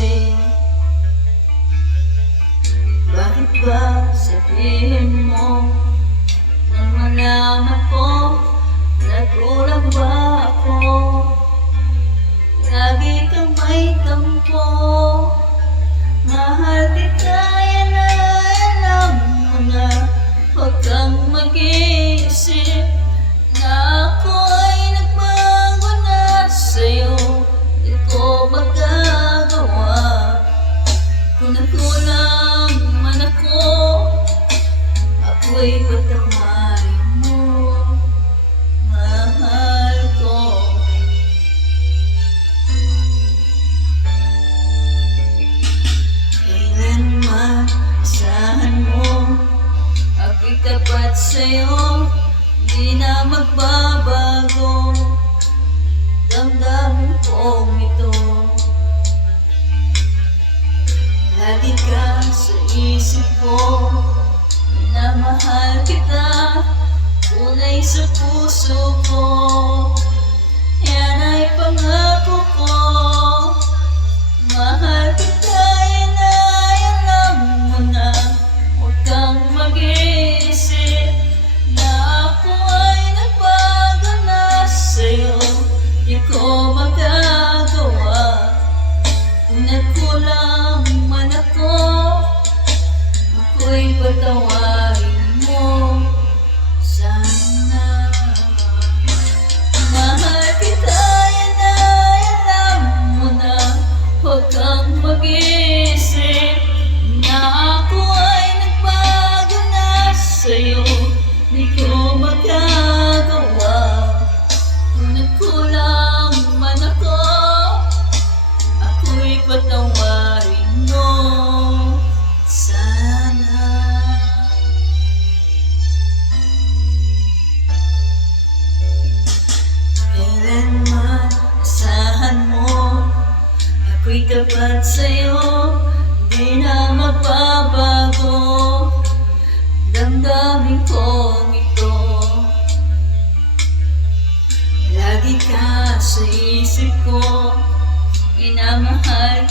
kasi bakit ba sabihin mo nang malaman ko nagkulang ba ako? Lagi kang may tampo, mahal kita, yan ay alam mo na. Huwag kang mag-iisip na ako ay nagbago na sa'yo. Di ko magagawa kung nagkulang man ako, ako'y patawarin mo, mahal ko. Kailanman asahan mo ako'y tapat sa'yo, di na magbabago damdamin kong ito. Lagi ka sa isip ko, minamahal kita, tunay sa puso ko. Yan ay pangako ko, mahal kita, yan ay alam mo na. Huwag kang mag-iisip na ako ay nagbago na sa'yo. Di ko magagawa kung nagkulang man ako, ako'y patawarin mo sana. Mahal kita, yan ay alam mo na. Huwag kang mag-iisip na ako ay nagbago na sa'yo. Di ko magagawa kung nagkulang man ako, ako'y patawarin mo sana. Kailanman asahan mo ako'y tapat sa'yo, di na magbabago damdamin kong ito. Lagi ka sa isip ko, minamahal